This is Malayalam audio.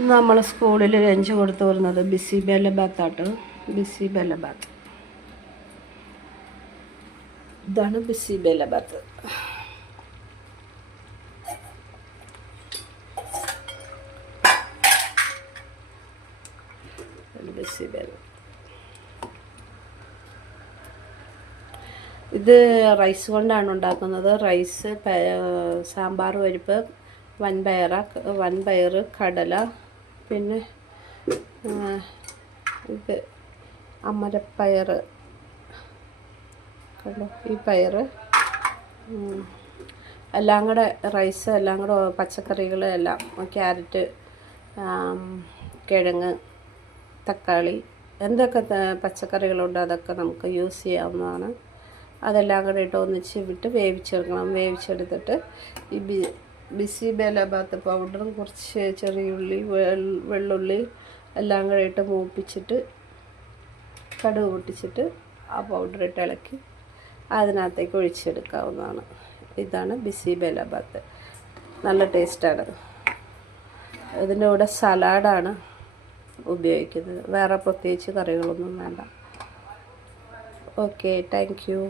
നമ്മൾ സ്കൂളിൽ ലഞ്ച് കൊടുത്തു വരുന്നത് ബിസി ബെല്ലബാത്താട്ടോ. ബിസി ബെല്ലബാത്ത്, ഇതാണ് ബിസി ബെല്ലബാത്ത്. ബിസി ബെല്ല, ഇത് റൈസ് കൊണ്ടാണ് ഉണ്ടാക്കുന്നത്. റൈസ്, സാമ്പാർ പരിപ്പ്, വൻപയർ, കടല, പിന്നെ ഇത് അമരപ്പയർ, കണ്ടോ ഈ പയർ, എല്ലാം കൂടെ റൈസ്, എല്ലാം കൂടെ പച്ചക്കറികൾ എല്ലാം, ക്യാരറ്റ്, കിഴങ്ങ്, തക്കാളി, എന്തൊക്കെ പച്ചക്കറികളുണ്ടോ അതൊക്കെ നമുക്ക് യൂസ് ചെയ്യാവുന്നതാണ്. അതെല്ലാം കൂടെ ഇട്ട് ഒന്നിച്ച് വിട്ട് വേവിച്ചെടുക്കണം. വേവിച്ചെടുത്തിട്ട് ഈ ബിസി ബെല്ലബാത്ത് പൗഡറും കുറച്ച് ചെറിയുള്ളി, വെള്ളുള്ളി എല്ലാം കൂടെ ഇട്ട് മൂപ്പിച്ചിട്ട് കടുക് പൊട്ടിച്ചിട്ട് ആ പൗഡർ ഇട്ട് ഇളക്കി അതിനകത്തേക്ക് ഒഴിച്ചെടുക്കാവുന്നതാണ്. ഇതാണ് ബിസി ബെല്ലബാത്ത്. നല്ല ടേസ്റ്റാണ്. ഇതിൻ്റെ കൂടെ സലാഡാണ് ഉപയോഗിക്കുന്നത്. വേറെ പ്രത്യേകിച്ച് കറികളൊന്നും വേണ്ട. Okay, thank you.